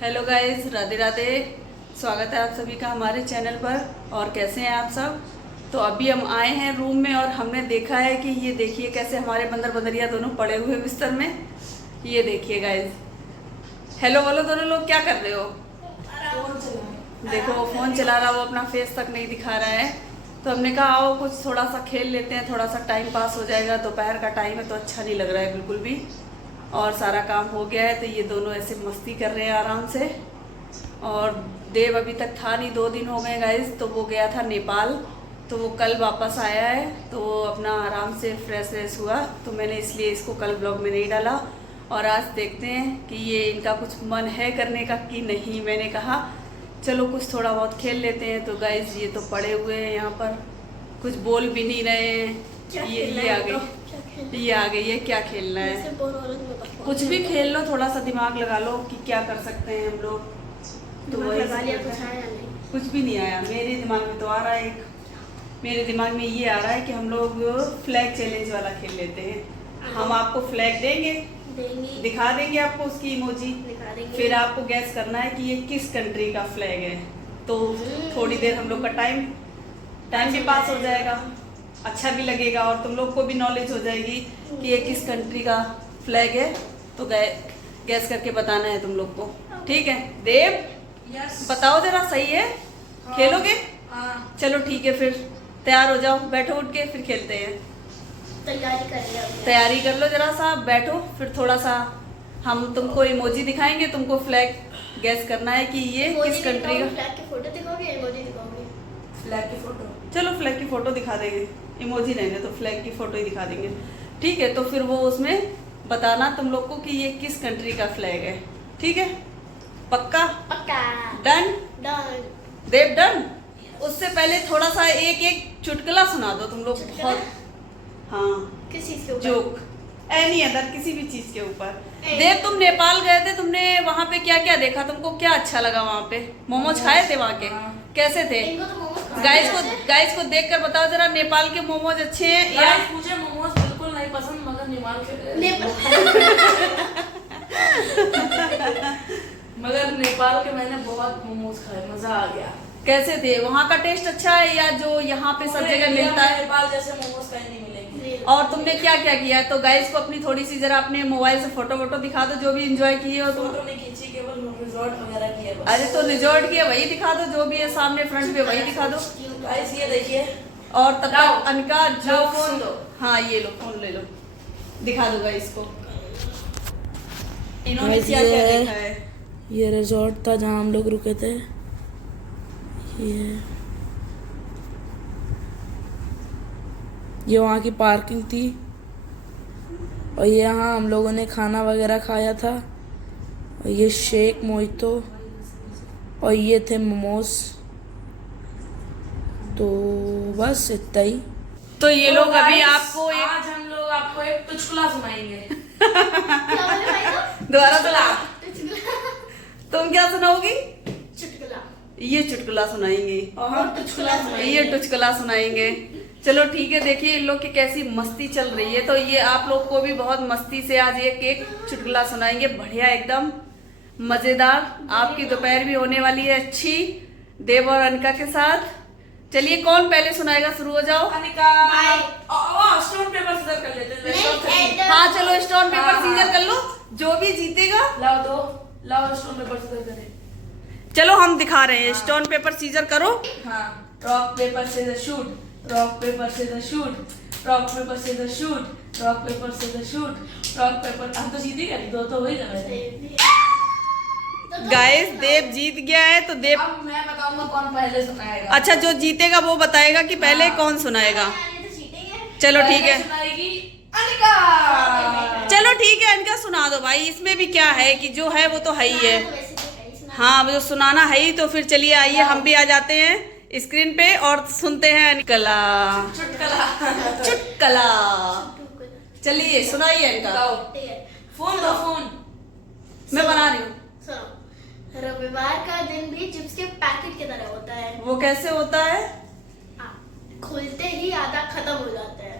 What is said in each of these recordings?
Hello guys, Radhe Radhe. स्वागत है आप सभी का हमारे चैनल पर। और कैसे हैं आप सब। तो अभी हम आए हैं रूम में और हमने देखा है कि ये देखिए कैसे हमारे बंदर बंदरिया दोनों पड़े हुए बिस्तर में। ये देखिए गाइस, हेलो बोलो दोनों लोग, क्या कर रहे हो। देखो वो फ़ोन चला रहा, वो अपना फेस तक नहीं दिखा रहा है। तो हमने कहा आओ कुछ थोड़ा सा खेल लेते हैं, थोड़ा सा टाइम पास हो जाएगा। दोपहर का टाइम है तो अच्छा नहीं लग रहा है बिल्कुल भी। और सारा काम हो गया है तो ये दोनों ऐसे मस्ती कर रहे हैं आराम से। और देव अभी तक था नहीं, 2 दिन हो गए गाइस। तो वो गया था नेपाल, तो वो कल वापस आया है। तो वो अपना आराम से फ्रेश हुआ, तो मैंने इसलिए इसको कल ब्लॉग में नहीं डाला। और आज देखते हैं कि ये इनका कुछ मन है करने का कि नहीं। मैंने कहा चलो कुछ थोड़ा बहुत खेल लेते हैं। तो गाइस ये तो पड़े हुए हैं यहाँ पर, कुछ बोल भी नहीं रहे हैं। ये आ गए, ये क्या खेलना है। कुछ भी खेल लो, थोड़ा सा दिमाग लगा लो कि क्या कर सकते हैं हम लोग। तो वही कुछ भी नहीं आया मेरे दिमाग में। तो आ रहा है एक, मेरे दिमाग में ये आ रहा है कि हम लोग फ्लैग चैलेंज वाला खेल लेते हैं। हम आपको फ्लैग देंगे, दिखा देंगे आपको उसकी इमोजी, फिर आपको गैस करना है कि ये किस कंट्री का फ्लैग है। तो थोड़ी देर हम लोग का टाइम भी पास हो जाएगा, अच्छा भी लगेगा और तुम लोग को भी नॉलेज हो जाएगी कि ये किस कंट्री का फ्लैग है। तो गैस करके बताना है तुम लोग को, ठीक है। देव बताओ जरा, सही है। खेलोगे? चलो ठीक है, फिर तैयार हो जाओ, बैठो उठ के फिर खेलते हैं। तैयारी कर लो जरा सा, बैठो। फिर थोड़ा सा हम तुमको इमोजी दिखाएंगे, तुमको फ्लैग गैस करना है कि ये किस कंट्री का। फ्लैग की फोटो दिखाओगे, इमोजी दिखाओगे? फ्लैग की फोटो, चलो फ्लैग की फोटो दिखा देंगे। इमोजी रहने तो फ्लैग की फोटो ही दिखा देंगे, ठीक है। तो फिर वो उसमें बताना तुम लोग को कि ये किस कंट्री का फ्लैग है, ठीक है। पक्का? डन? They've done? उससे पहले थोड़ा सा एक चुटकुला सुना दो तुम लोग। बहुत हाँ, किस चीज के ऊपर? जोक, एनी अदर, किसी भी चीज के ऊपर। देव तुम नेपाल गए थे, तुमने वहाँ पे क्या क्या देखा, तुमको क्या अच्छा लगा वहाँ पे? मोमोज खाए थे वहाँ के? कैसे थे? गाइस को देखकर बताओ जरा, नेपाल के मोमोज अच्छे हैं या? मुझे मोमोज बिल्कुल नहीं पसंद, मगर नेपाल के मैंने बहुत मोमोज खाए, मजा आ गया। कैसे थे? वहाँ का टेस्ट अच्छा है या जो यहाँ पे सब जगह मिलता है? नेपाल जैसे मोमोज कहीं नहीं मिलेंगे। और तुमने क्या क्या किया? तो गाइस को अपनी थोड़ी सी जरा अपने मोबाइल से फोटो दिखा दो, जो भी एंजॉय किए हो तुम। फोटो नहीं खींची, केवल रिजॉर्ट वगैरह किए बस। अरे तो रिजॉर्ट किया वही दिखा दो, जो भी है सामने फ्रंट पे वही दिखा दो। गाइस ये देखिए। और तब तक अनका जो फोन दो। हाँ ये लो, फोन ले लो, दिखा दो गाइस को इन्होंने क्या क्या देखा है। ये रिजॉर्ट था जहाँ हम लोग रुके थे। ये वहाँ की पार्किंग थी और यहाँ हम लोगों ने खाना वगैरह खाया था। और ये शेक मोहितो और ये थे मोमोज। तो बस इतना ही। तो ये लोग अभी आपको आज हम लोग आपको एक चुटकुला सुनाएंगे। दोबारा तुम क्या सुनाओगी? चुटकुला। ये चुटकुला सुनाएंगे और हम ये चुटकुला सुनाएंगे। चलो ठीक है, देखिए इन लोग की कैसी मस्ती चल रही है। तो ये आप लोग को भी बहुत मस्ती से आज एक चुटकुला सुनाएंगे, बढ़िया एकदम मजेदार। आपकी दोपहर भी होने वाली है अच्छी, देव और अनका के साथ। चलिए कौन पहले सुनाएगा? शुरू हो जाओ। अनिका। स्टोन पेपर सीजर कर लेते हैं। हाँ चलो स्टोन पेपर सीजर कर लो, जो भी जीतेगा। लाओ स्टोन पेपर सीजर करें। चलो हम दिखा रहे हैं, स्टोन पेपर सीजर करो। हाँ, rock paper scissor shoot, rock paper scissor shoot, rock paper scissor shoot, rock paper scissor shoot, rock paper. हम तो जीत ही गए, 2 तो हो ही गए। गाइस देव जीत गया है, तो देव अब मैं बताऊंगा कौन पहले सुनाएगा। अच्छा, जो जीतेगा वो बताएगा कि पहले कौन सुनाएगा। चलो ठीक है, सुनाएगी अनिका। चलो ठीक है, इनका सुना दो भाई। इसमें भी क्या है कि जो है वो तो है ही है। हाँ जो सुनाना है ही। तो फिर चलिए आइए हम भी आ जाते हैं स्क्रीन पे और सुनते हैं अनिकला चुटकुला। चलिए सुनाइए इनका। फोन दो, फोन मैं बना रही हूँ। रविवार का दिन भी चिप्स के पैकेट की तरह होता है। वो कैसे होता है? खुलते ही आधा खत्म हो जाता है।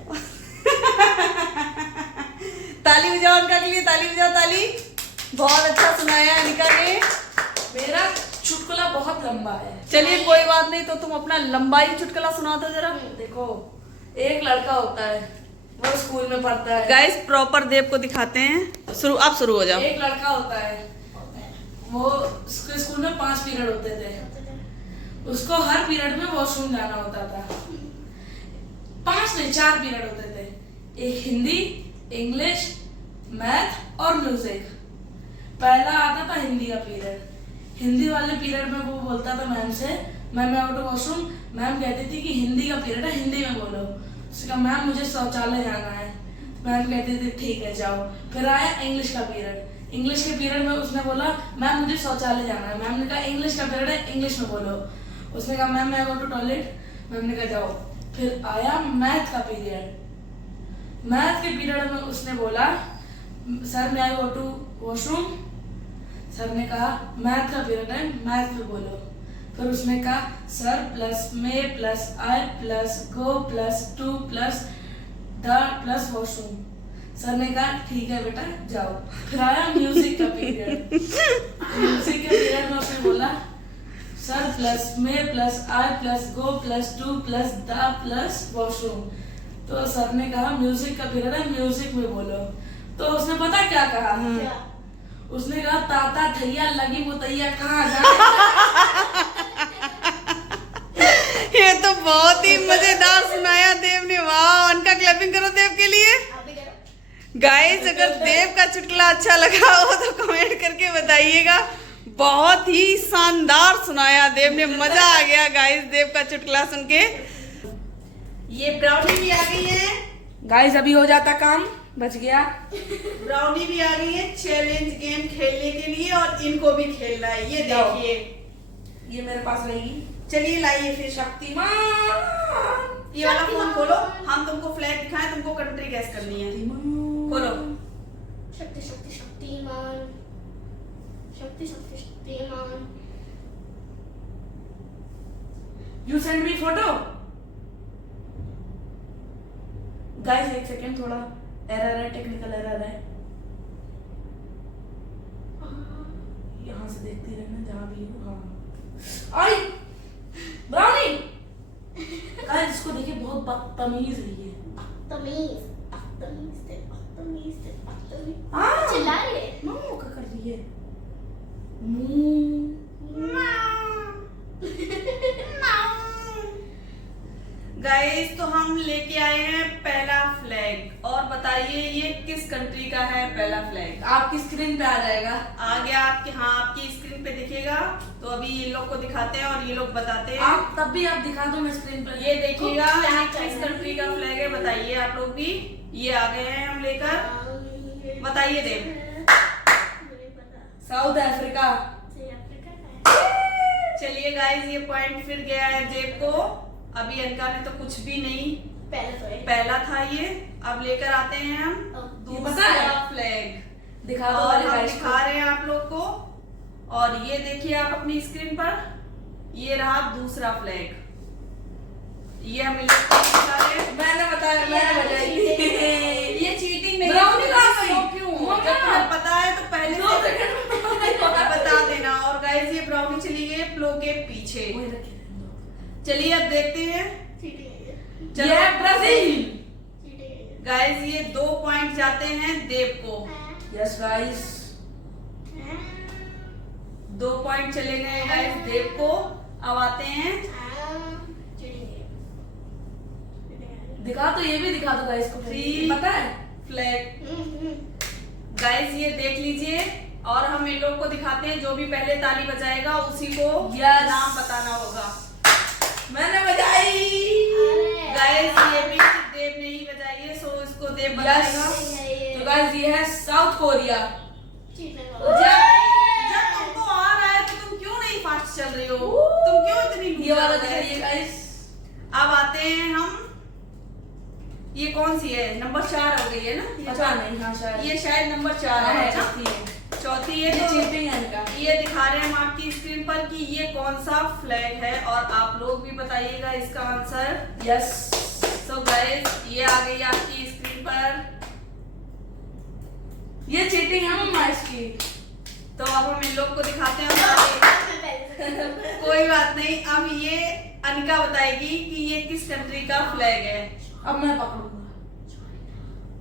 ताली बजाओ अनिका के लिए, ताली बजाओ, ताली। बहुत अच्छा सुनाया अनिका ने। बहुत लंबा है। चलिए कोई बात नहीं, तो तुम अपना लंबाई चुटकुला सुना दो जरा। देखो, एक लड़का होता है, वो स्कूल में पढ़ता है। गाइस प्रॉपर देव को दिखाते हैं। आप शुरू हो जाओ। एक लड़का होता है, वो स्कूल में 5 पीरियड होते थे। उसको हर पीरियड में वॉशरूम जाना होता था। 5 नहीं 4 पीरियड होते थे। एक हिंदी, इंग्लिश, मैथ और म्यूजिक। पहला आता था हिंदी का पीरियड। हिंदी वाले पीरियड में वो बोलता था मैम से, मैम मैं आउट वॉशरूम। मैम कहती थी कि हिंदी का पीरियड है, हिंदी में बोलो। उसने कहा मैम मुझे शौचालय जाना है। मैम कहती थी ठीक है जाओ। फिर आया इंग्लिश का पीरियड। इंग्लिश के पीरियड में उसने बोला मैम मुझे शौचालय जाना है। मैम ने कहा इंग्लिश का पीरियड है, इंग्लिश में बोलो। उसने कहा मैम मैं गो टू टॉयलेट। मैम ने कहा जाओ। फिर आया मैथ का पीरियड। मैथ के पीरियड में उसने बोला सर मैं गो टू वॉशरूम। सर ने कहा मैथ का पीरियड है, मैथ में बोलो। फिर उसने कहा सर प्लस में plus I plus go plus two plus the plus washroom. Sir ने कहा ठीक है बेटा जाओ। फिर आया म्यूजिक का पीरियड। म्यूजिक के पीरियड में उसने बोला सर प्लस में plus I plus go plus two plus the plus washroom. तो सर ने कहा म्यूजिक का पीरियड है, म्यूजिक में बोलो। तो उसने पता क्या कहा? उसने कहा ताता ठैया लगी वो तैया कहाँ जाए। ये तो बहुत ही मजेदार सुनाया देव ने। वाह, उनका क्लैपिंग करो देव के लिए। गाइस अगर देव का चुटकुला अच्छा लगा हो तो कमेंट करके बताइएगा। बहुत ही शानदार सुनाया देव ने, मजा आ गया गाइस देव का चुटकुला सुन के। ये ब्राउनी भी आ गई है गाइस, अभी हो जाता काम, बच गया। ब्राउनी भी आ गई है चैलेंज गेम खेलने के लिए, और इनको भी खेलना है। ये देखिए, ये मेरे पास रहेगी। चलिए लाइए फिर। शक्तिमान, ये वाला फोन खोलो, हम तुमको फ्लैग दिखाएं, तुमको कंट्री गैस करनी है। खोलो। शक्ति शक्ति शक्तिमान, शक्ति शक्ति Shaktimaan. You send me photo. Guys एक सेकेंड, थोड़ा एरर है, टेक्निकल एरर है। यहाँ से देखती रहना जहाँ भी हो। हाँ आई ब्राउनी। गाइस इसको देखिए, बहुत बदतमीज है ये। तमीज तमीज से तमीज से तमीज। हाँ चिल्ला रही है। मामू क्या कर रही है? गाइस तो हम लेके आए हैं पहला फ्लैग, और बताइए ये किस कंट्री का है पहला फ्लैग? आपकी स्क्रीन पे आ जाएगा। आ गया आपके, हाँ आपकी स्क्रीन पे दिखेगा। तो अभी ये लोग को दिखाते हैं और ये लोग बताते हैं। आप तब भी आप दिखा दो मैं स्क्रीन पर। ये देखिएगा ये किस कंट्री का फ्लैग है, बताइए आप लोग भी। ये आ गए हैं हम लेकर, बताइए देव। South Africa. चलिए गाइस ये पॉइंट फिर गया है देव को। अभी अनका ने तो कुछ भी नहीं, पहला था ये। अब लेकर आते हैं हम दूसरा फ्लैग। दिखा दो, और हम दिखा रहे हैं आप लोग को। और ये देखिए आप अपनी स्क्रीन पर, ये रहा दूसरा फ्लैग। ये हम दिखा रहे हैं। मैंने बताया, मैंने बताई थी। ये चीटिंग नहीं ब्राउनी है। कहाँ गई? क्यों? जब तुम्हें पता है तो पहले से बता देना। और गाइस ये ब्राउनी चली गई प्लो के पीछे। चलिए अब देखते हैं। ये है ब्राजील। गाइस ये 2 पॉइंट जाते हैं देव को। यस गाइस, 2 पॉइंट चले गए गाइस देव को। अब आते हैं, दिखा तो, ये भी दिखा दो गाइस को। Three पता है फ्लैग। गाइस ये देख लीजिए, और हम इन लोग को दिखाते हैं। जो भी पहले ताली बजाएगा उसी को Yes. नाम बताना होगा। मैंने बजाई। गाइस ये भी देव ने ही बजाई है, सो इसको देव बताएगा। तो गाइस ये है साउथ कोरिया। जब तुमको आ रहा है तो तुम क्यों नहीं फास्ट चल रही हो? तुम क्यों इतनी ये वाला दिखाइए गाइस। अब आते हैं हम, ये कौन सी है? नंबर 4 हो गई है ना? पता नहीं, हाँ शायद ये शायद नंबर 4 है ना? चौथी है। तो चीटिंग है इनका। ये दिखा रहे हैं हम आपकी स्क्रीन पर कि ये कौन सा फ्लैग है, और आप लोग भी बताइएगा इसका आंसर। यस। सो गाइस ये आ गई आपकी स्क्रीन पर। ये चीटिंग है मम्मा इसकी। तो अब हम इन लोग को दिखाते हैं। अनिका बताएगी कि ये किस कंट्री का फ्लैग है। अब मैं पकड़ूंगा,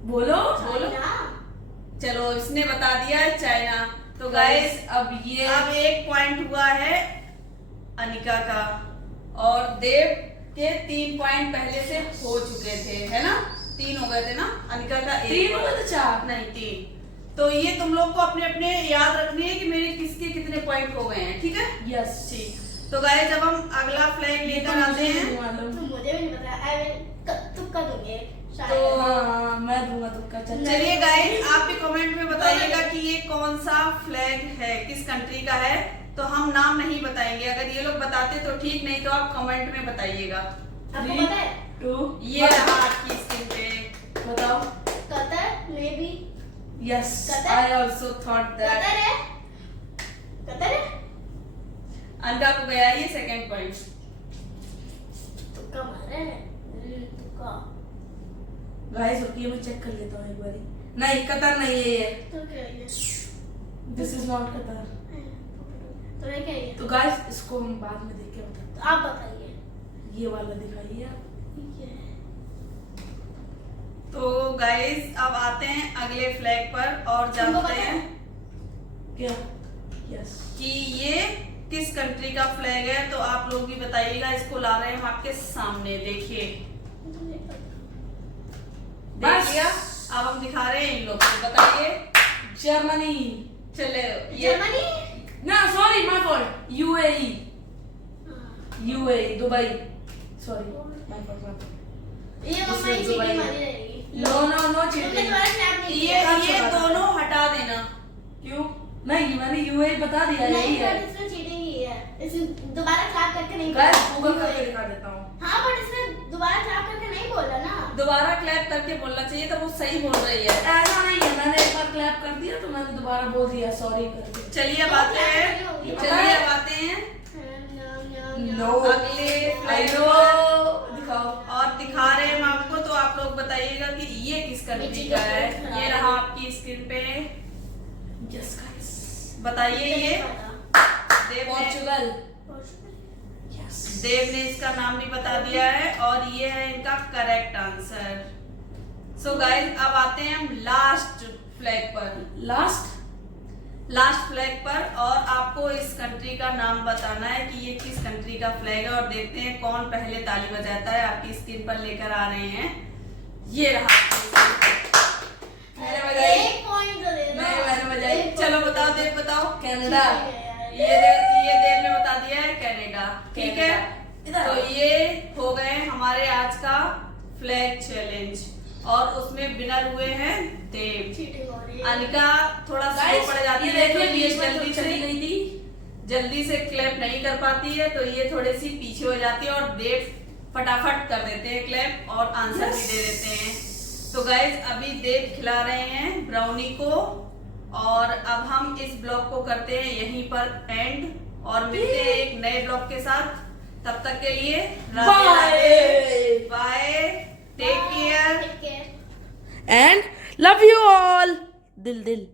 बोलो बोलो। चलो इसने बता दिया है चाइना। तो गाइस अब ये अब एक पॉइंट हुआ है अनिका का, और देव के 3 पॉइंट पहले से हो चुके थे, है ना? 3 हो गए थे ना? अनिका का 1 3 हो गए थे, 4 नहीं 3। तो ये तुम लोग को अपने अपने याद रखने हैं कि मेरे किसके कितने पॉइंट हो गए हैं, ठीक है? यस ठीक। तो गाइस जब हम अगला फ्लैग लेकर आते हैं, तो मुझे भी नहीं पता, तुक्का दूंगे तो हाँ मैं दूंगा तुक्का। चलिए गाइस आप भी कमेंट में बताइएगा कि ये कौन सा फ्लैग है, किस कंट्री का है। तो हम नाम नहीं बताएंगे, अगर ये लोग बताते तो ठीक, नहीं तो आप कमेंट में बताइएगा। आपको पता है? 2 ये रहा आपकी स्क्रीन पे, बताओ। Qatar may be. Yes Qatar? I also thought that. Qatar है, कतर है। अनिका को गया ये 2nd पॉइंट। तुक्का मारे तुक्का। गाइस रुकिए मैं चेक कर लेता हूँ एक बारी। नहीं कतर नहीं है ये, तो क्या है? This is not Qatar. तो ये क्या है? तो गाइस इसको हम बाद में देख के बताते तो आप बताइए। हैं। ये वाला दिखाइए आप। ये है। तो गाइस अब आते हैं अगले फ्लैग पर और तुमको जानते पता है? हैं क्या? यस कि ये किस कंट्री का फ्लैग है। तो आप लोग भी बताइएगा। इसको ला रहे हैं हम आपके सामने, देखिए देखिए। अब हम दिखा रहे हैं इन लोग को, बताइए। जर्मनी। चले ये जर्मनी। ना sorry my fault, UAE. UAE Dubai, sorry my fault. ये मम्मा ही चीटिंग मारी रहेगी। नो नो नो तुमने चीटिंग। दोबारा स्नैप नहीं ये किया। दोनों हटा देना। क्यों? नहीं मैंने यूएई बता दिया, यही नहीं है। पर इसमें चीटिंग ही है। इसमें दोबारा क्लैप करके नहीं गाइस बोला। गूगल करके दिखा देता हूँ। हाँ पर इसमें दोबारा क्लैप करके नहीं बोला ना। दोबारा क्लैप करके बोलना चाहिए, तो वो सही बोल रही है। ऐसा नहीं है, मैंने एक बार क्लैप कर दिया तो मैंने दोबारा बोल दिया सॉरी करके। चलिए अब आते हैं, चलिए अब आते हैं नो अगले फ्लैग हेलो पर। दिखाओ। और दिखा रहे हैं हम आपको, तो आप लोग बताइएगा कि ये किस कंट्री का है। ये रहा आपकी स्क्रीन पे, यस गाइस बताइए ये। पोर्चुगल। यस देव ने इसका नाम भी बता दिया है और ये है इनका करेक्ट आंसर। सो गाइस अब आते हैं हम लास्ट फ्लैग पर, लास्ट फ्लैग पर, और आपको इस कंट्री का नाम बताना है कि ये किस कंट्री का फ्लैग है। और देखते हैं कौन पहले ताली बजाता है। आपकी स्क्रीन पर लेकर आ रहे हैं, ये रहा। मैंने बजाई। एक पॉइंट तो दे दो। मैंने बजाई। चलो बताओ देव, बताओ। कनाडा। ये देव ने बता दिया है कनाडा, ठीक है। इधर तो ये हो गए हमारे आज का फ्लैग चैलेंज, और उसमें विनर हुए हैं देव। चीटिंग हो रही है। अनिका थोड़ा स्लो पड़ जाती ये है, तो देखिए ये बीच में जल्दी तो चली से गई थी। जल्दी से क्लैप नहीं कर पाती है, तो ये थोड़ी सी पीछे हो जाती है, और देव फटाफट कर देते हैं क्लैप और आंसर भी दे देते हैं। तो गाइज अभी देव खिला रहे हैं ब्राउनी को, और अब हम इस ब्लॉग को करते हैं यहीं पर एंड, और मिलते हैं एक नए ब्लॉग के साथ। तब तक के लिए bye bye, take care. Take care. and love you all. दिल